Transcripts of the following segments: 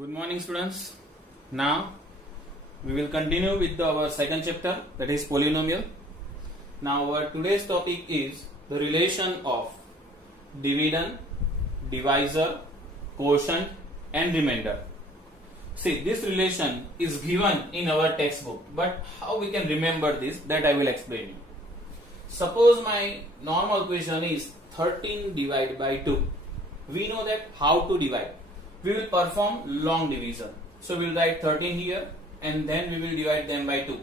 Good morning, students. Now we will continue with our second chapter, that is polynomial. Now our today's topic is the relation of dividend, divisor, quotient and remainder. See, this relation is given in our textbook, but how we can remember this, that I will explain you. Suppose my normal question is 13 divided by 2. We know that how to divide. We will perform long division. So we will write 13 here and then we will divide them by 2.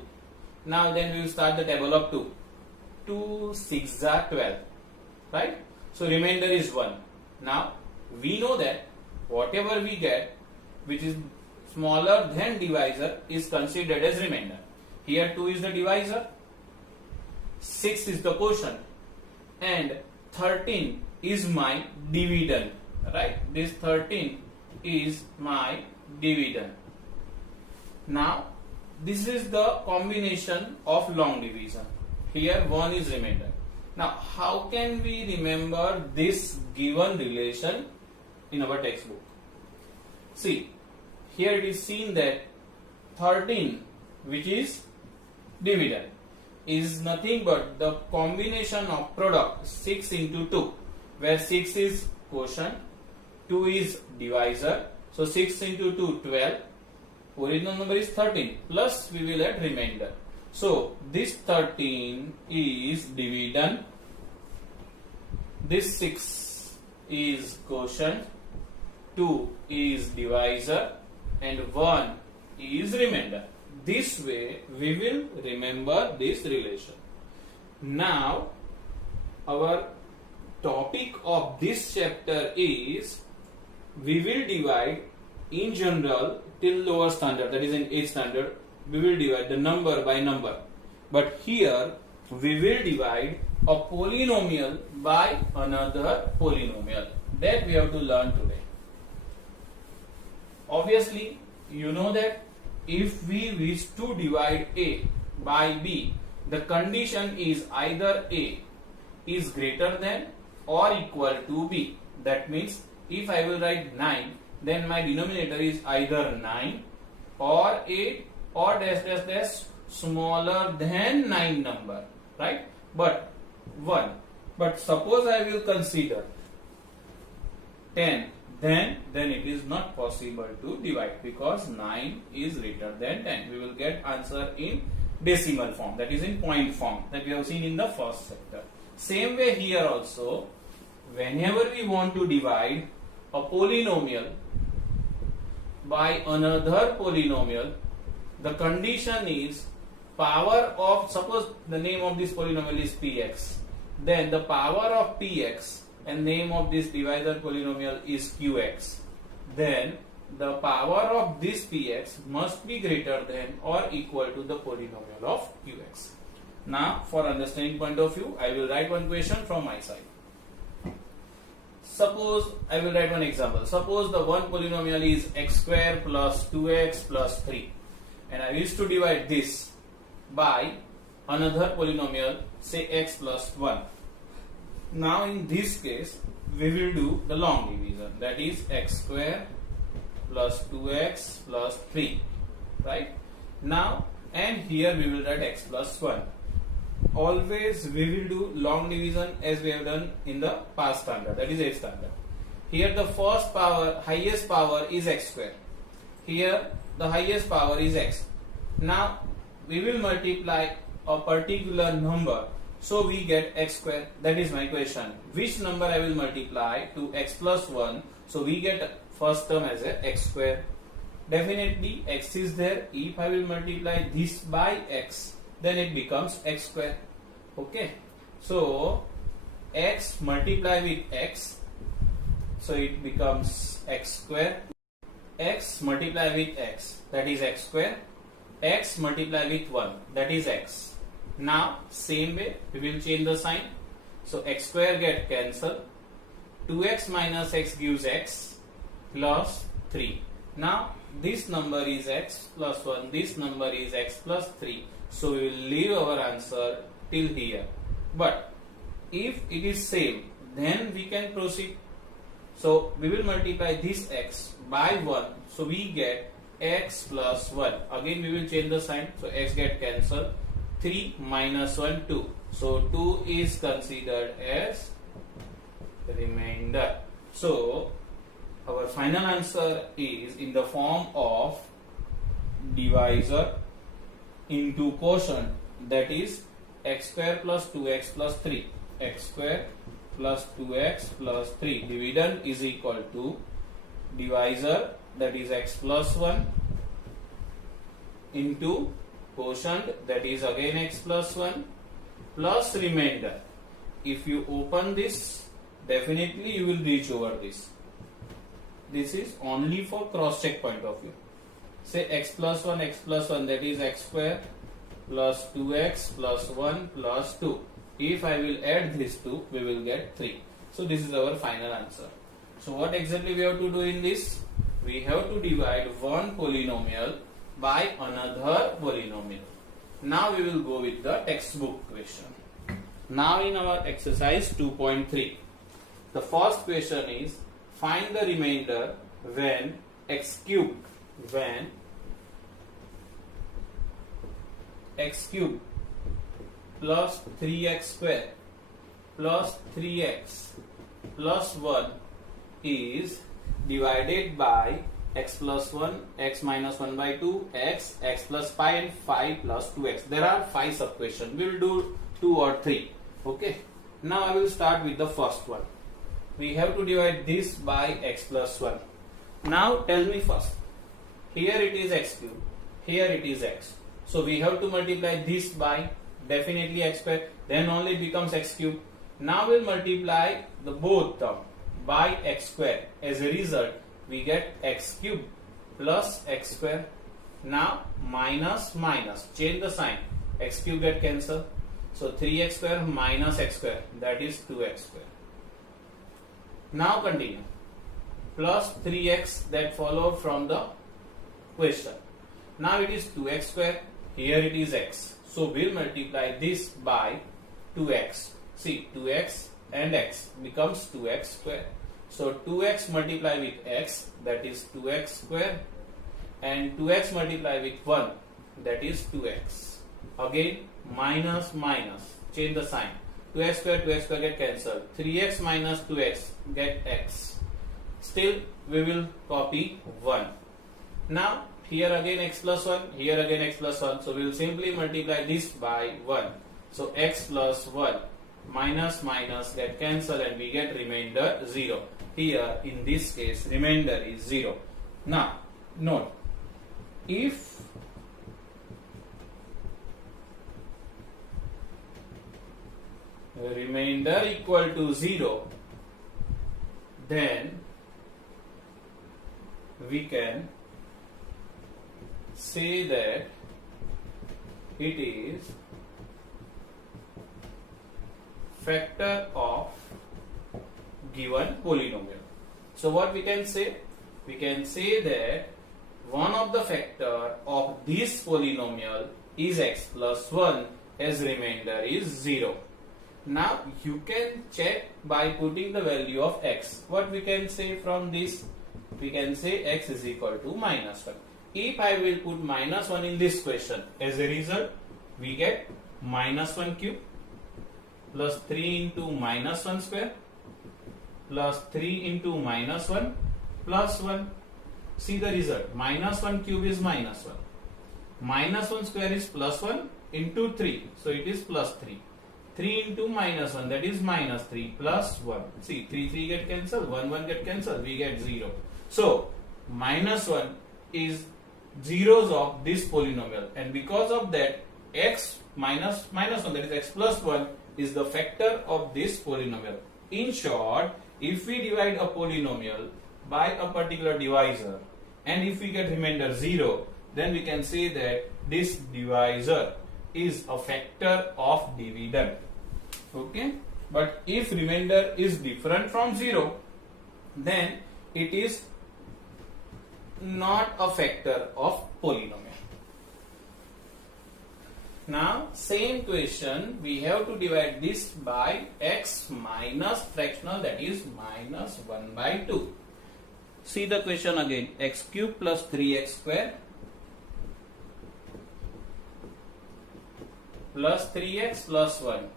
Now then we will start the table of 2. 2 6 are 12. Right? So remainder is 1. Now we know that whatever we get which is smaller than divisor is considered as remainder. Here 2 is the divisor, 6 is the quotient and 13 is my dividend. Right? This 13 is my dividend. Now this is the combination of long division. Here 1 is remainder. Now how can we remember this given relation in our textbook? See, here it is seen that 13, which is dividend, is nothing but the combination of product 6 into 2, where 6 is quotient, 2 is divisor. So 6 into 2, 12. Original number is 13. Plus we will add remainder. So this 13 is dividend. This 6 is quotient. 2 is divisor. And 1 is remainder. This way we will remember this relation. Now our topic of this chapter is we will divide in general till lower standard, that is in 8th standard, we will divide the number by number. But here we will divide a polynomial by another polynomial. That we have to learn today. Obviously, you know that if we wish to divide A by B, the condition is either A is greater than or equal to B. That means if I will write 9, then my denominator is either 9 or 8 or dash dash dash smaller than 9 number, right? But 1. But suppose I will consider 10, then it is not possible to divide because 9 is greater than 10. We will get answer in decimal form, that is in point form, that we have seen in the first chapter. Same way here also, whenever we want to divide a polynomial by another polynomial, the condition is power of, suppose the name of this polynomial is px, then the power of px and name of this divisor polynomial is qx, then the power of this px must be greater than or equal to the polynomial of qx. Now for understanding point of view, I will write one question from my side. Suppose I will write one example. Suppose the one polynomial is x square plus 2x plus 3 and I wish to divide this by another polynomial, say x plus 1. Now in this case we will do the long division, that is x square plus 2x plus 3, right? Now and here we will write x plus 1. Always we will do long division as we have done in the past standard, that is 8th standard. Here the first power, highest power is x square. Here the highest power is x. Now we will multiply a particular number, so we get x square. That is my question. Which number I will multiply to x plus 1? So we get first term as a x square. Definitely x is there. If I will multiply this by x, then it becomes x square. Okay, so x multiply with x, so it becomes x square. X multiply with x, that is x square. X multiply with 1, that is x. Now same way we will change the sign, so x square get cancelled. 2x minus x gives x plus 3. Now this number is x plus 1, this number is x plus 3. So we will leave our answer till here. But if it is same, then we can proceed. So we will multiply this x by 1. So we get x plus 1. Again we will change the sign. So x get cancelled. 3 minus 1, 2. So 2 is considered as remainder. So our final answer is in the form of divisor into quotient, that is x square plus 2x plus 3. X square plus 2x plus 3. Dividend is equal to divisor, that is x plus 1, into quotient, that is again x plus 1, plus remainder. If you open this, definitely you will reach over this. This is only for cross check point of view. Say x plus 1, that is x square plus 2x plus 1 plus 2. If I will add these two, we will get 3. So this is our final answer. So what exactly we have to do in this? We have to divide one polynomial by another polynomial. Now we will go with the textbook question. Now in our exercise 2.3, the first question is find the remainder when x cubed plus 3x square plus 3x plus 1 is divided by x plus 1, x minus 1 by 2, x plus pi, and 5 plus 2x. There are 5 sub-questions. We will do 2 or 3. Okay. Now I will start with the first one. We have to divide this by x plus 1. Now tell me first. Here it is x cube. Here it is x. So we have to multiply this by definitely x square. Then only it becomes x cube. Now we'll multiply the both term by x square. As a result, we get x cube plus x square. Now minus minus. Change the sign. X cube get cancelled. So 3x square minus x square, that is 2x square. Now continue. Plus 3x that followed from the question. Now it is 2x square. Here it is x. So we'll multiply this by 2x. See, 2x and x becomes 2x square. So 2x multiply with x, that is 2x square, and 2x multiply with 1, that is 2x. Again minus minus. Change the sign. 2x square get cancelled. 3x minus 2x get x. Still we will copy 1. Now here again x plus 1, here again x plus 1. So we will simply multiply this by 1. So x plus 1 minus minus get cancelled and we get remainder 0. Here in this case remainder is 0. Now note, if remainder equal to 0, then we can say that it is factor of given polynomial. So what we can say? We can say that one of the factor of this polynomial is x plus 1, as remainder is 0. Now you can check by putting the value of x. What we can say from this? We can say x is equal to minus 1. If I will put minus 1 in this question, as a result we get minus 1 cube plus 3 into minus 1 square plus 3 into minus 1 plus 1. See the result. Minus 1 cube is minus 1. Minus 1 square is plus 1 into 3. So it is plus 3. 3 into minus 1, that is minus 3 plus 1. See, 3 get cancelled, 1 get cancelled, we get 0. So minus 1 is zeros of this polynomial, and because of that x minus 1, that is x plus 1, is the factor of this polynomial. In short, if we divide a polynomial by a particular divisor and if we get remainder 0, then we can say that this divisor is a factor of dividend. Okay, but if remainder is different from 0, then it is not a factor of polynomial. Now same question, we have to divide this by x minus fractional, that is minus 1 by 2. See the question again, x cube plus 3x square plus 3x plus 1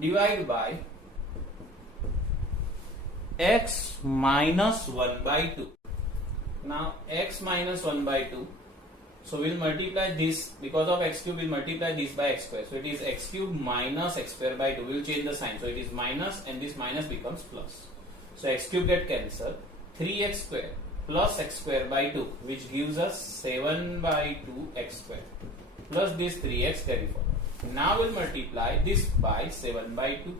divide by x minus 1 by 2. Now x minus 1 by 2. So we'll multiply this, because of x cube we'll multiply this by x square. So it is x cube minus x square by 2. We'll change the sign. So it is minus and this minus becomes plus. So x cube get cancelled. 3x square plus x square by 2, which gives us 7 by 2 x square. Plus this 3x carry forward. Now we'll multiply this by 7 by 2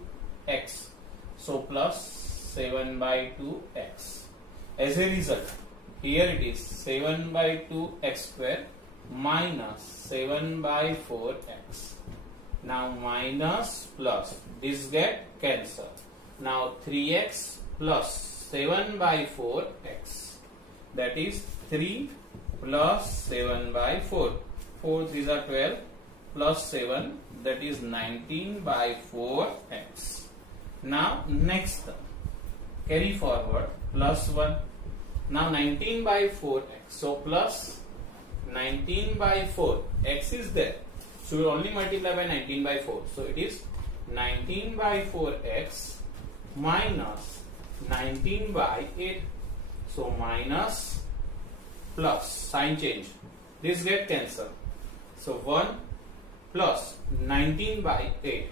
x. So plus 7 by 2 x. As a result, here it is 7 by 2 x square minus 7 by 4 x. Now minus plus, this get cancelled. Now 3x plus 7 by 4 x. That is 3 plus 7 by 4. 4 3s are 12 plus 7, that is 19 by 4 x. Now next term, carry forward plus 1. Now 19 by 4 x. So plus 19 by 4 x is there. So we will only multiply by 19 by 4. So it is 19 by 4 x minus 19 by 8. So minus plus, sign change. This get cancelled. So 1 plus 19 by 8.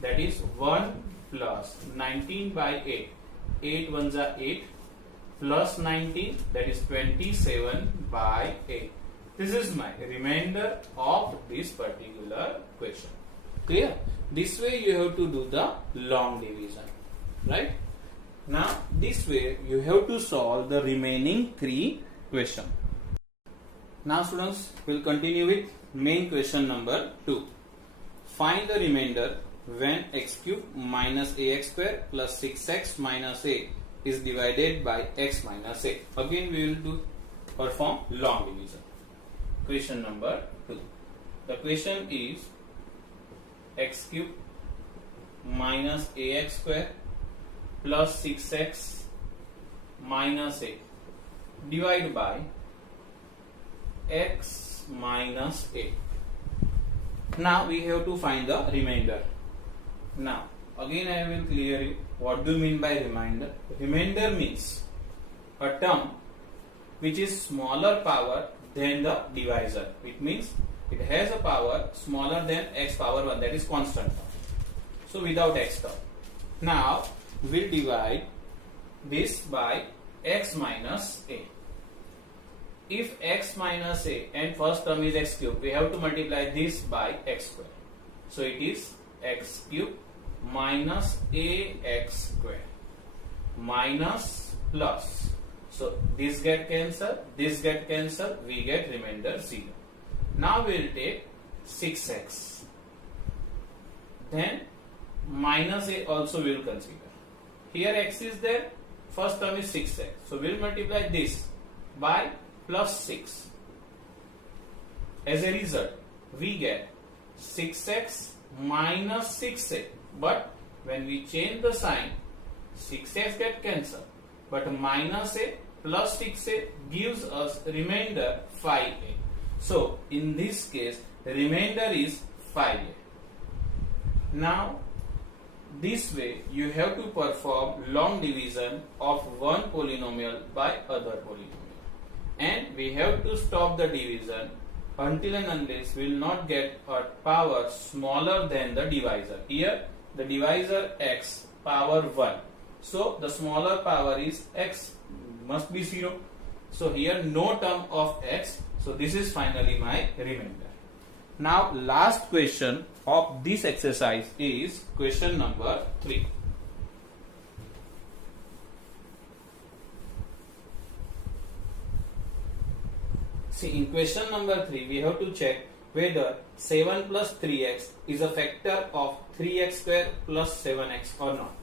That is 1 plus 19 by 8. 8 ones are 8. Plus 19, that is 27 by 8. This is my remainder of this particular question. Clear? This way you have to do the long division. Right? Now this way you have to solve the remaining 3 questions. Now students, we will continue with main question number 2. Find the remainder when x cube minus ax square plus 6x minus a is divided by x minus a. Again we will perform long division. Question number 2. The question is x cube minus ax square plus 6x minus a divided by x minus a. Now we have to find the remainder. Now again I will clear it. What do you mean by remainder? Remainder means a term which is smaller power than the divisor. It means it has a power smaller than x power 1, that is constant term. So without x term. Now we'll divide this by x minus a. If x minus a and first term is x cube, we have to multiply this by x square. So it is x cube minus ax square minus plus. So this get cancelled, this get cancelled, we get remainder 0. Now we will take 6x. Then minus a also we will consider. Here x is there, first term is 6x. So we will multiply this by plus 6. As a result, we get 6x minus 6a. But when we change the sign, 6x get cancelled. But minus a plus 6a gives us remainder 5a. So in this case, the remainder is 5a. Now this way you have to perform long division of one polynomial by other polynomial. And we have to stop the division until and unless we will not get a power smaller than the divisor. Here the divisor x power 1. So the smaller power is x, must be 0. So here no term of x. So this is finally my remainder. Now last question of this exercise is question number 3. See, in question number 3 we have to check whether 7 plus 3x is a factor of 3x square plus 7x or not.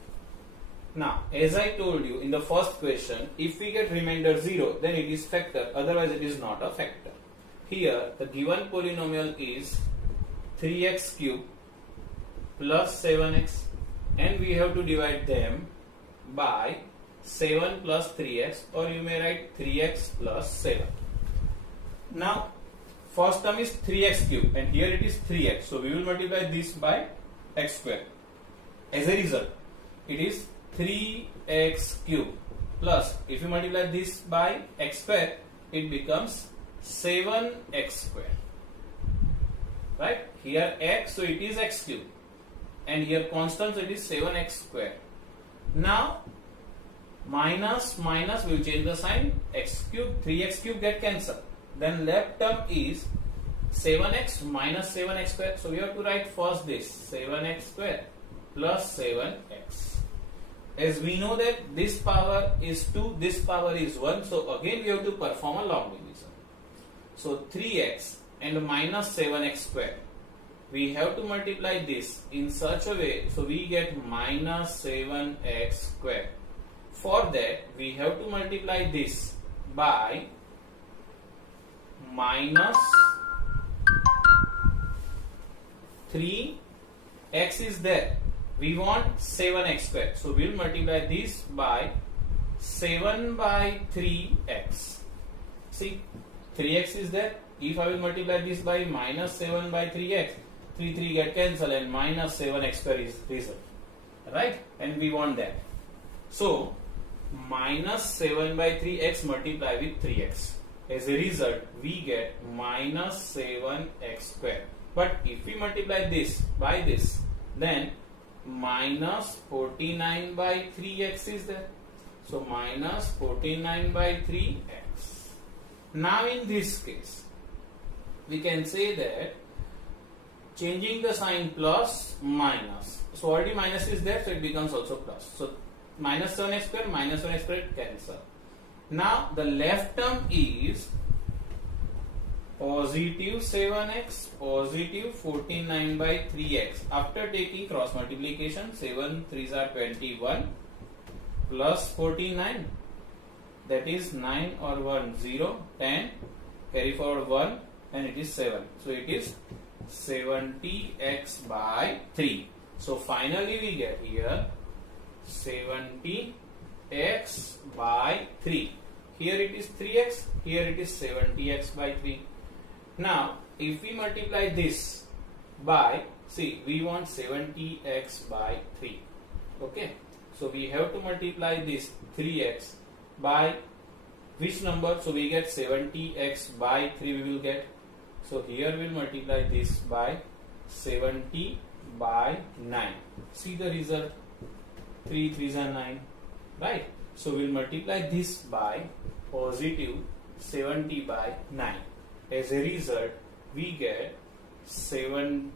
Now, as I told you in the first question, if we get remainder 0, then it is factor, otherwise it is not a factor. Here, the given polynomial is 3x cube plus 7x, and we have to divide them by 7 plus 3x, or you may write 3x plus 7. Now first term is 3x cube and here it is 3x, so we will multiply this by x square. As a result, it is 3x cube plus, if you multiply this by x square, it becomes 7x square. Right? Here x, so it is x cube, and here constant, so it is 7x square. Now minus minus will change the sign, x cube, 3x cube get cancelled. Then left term is 7x minus 7x square. So we have to write first this 7x square plus 7x. As we know that this power is 2, this power is 1. So again we have to perform a log division. So 3x and minus 7x square. We have to multiply this in such a way, so we get minus 7x square. For that we have to multiply this by minus 3x is there. We want 7x square. So we will multiply this by 7 by 3x. See, 3x is there. If I will multiply this by minus 7 by 3x, 3 get cancelled and minus 7x square is result. Right? And we want that. So minus 7 by 3x multiply with 3x. As a result, we get minus 7x square. But if we multiply this by this, then minus 49 by 3x is there. So minus 49 by 3x. Now in this case, we can say that changing the sign plus minus. So already minus is there, so it becomes also plus. So minus 7x square, minus 7x square cancel. Now the left term is positive 7x, positive 49 by 3x. After taking cross multiplication, 7 3s are 21 plus 49, that is 9 or 1 0, 10, carry forward 1 and it is 7. So it is 70x by 3. So finally we get here 70x by 3. Here it is 3x, here it is 70x by 3. Now if we multiply this by, see, we want 70x by 3. Okay, so we have to multiply this 3x by which number? So we get 70x by 3 we will get. So here we will multiply this by 70 by 9. See the result, 3 3s are 9, right? So we will multiply this by positive 70 by 9. As a result, we get 70x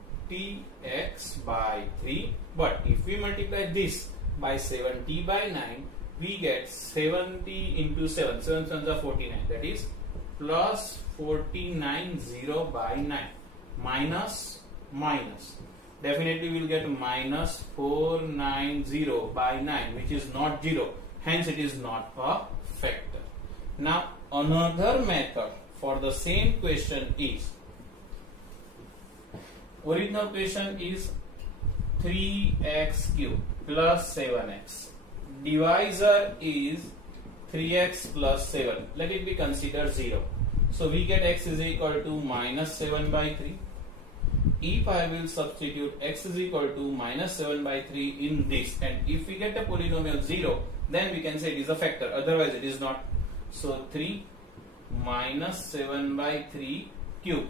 by 3. But if we multiply this by 70 by 9, we get 70 into 7. 7 7s are 49. That is plus 49 0 by 9. Minus minus. Definitely we will get minus 490 by 9, which is not 0. Hence it is not a factor. Now another method for the same question is, original question is 3x cube plus 7x. Divisor is 3x plus 7. Let it be considered 0. So we get x is equal to minus 7 by 3. If I will substitute x is equal to minus 7 by 3 in this, and if we get a polynomial 0, then we can say it is a factor, otherwise it is not. So 3 minus 7 by 3 cube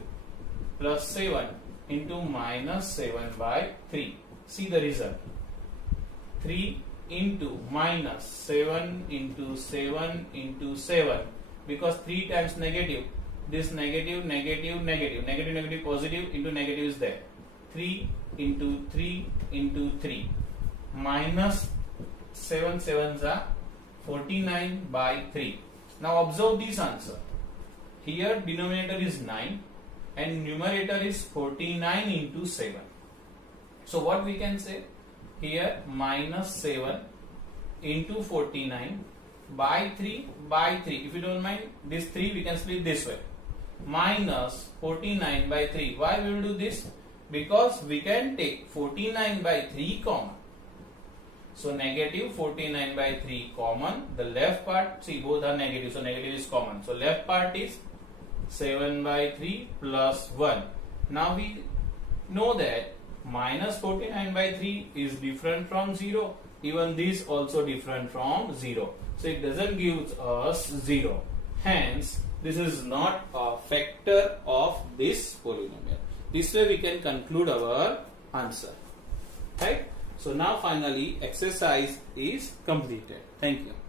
plus 7 into minus 7 by 3. See the result. 3 into minus 7 into 7 into 7, because 3 times negative, this negative, negative, negative, negative, negative, positive into negative is there. 3 into 3 into 3 minus 7 7s are 49 by 3. Now observe this answer. Here denominator is 9 and numerator is 49 into 7. So what we can say? Here minus 7 into 49 by 3 by 3. If you don't mind, this 3 we can split this way. Minus 49 by 3. Why we will do this? because we can take 49 by 3 common. So negative 49 by 3 common. The left part, see both are negative, so negative is common. So left part is 7 by 3 plus 1. Now we know that minus 49 by 3 is different from 0. Even this also different from 0. So it doesn't give us 0. Hence, this is not a factor of this polynomial. This way we can conclude our answer. Right? So now finally exercise is completed. Thank you.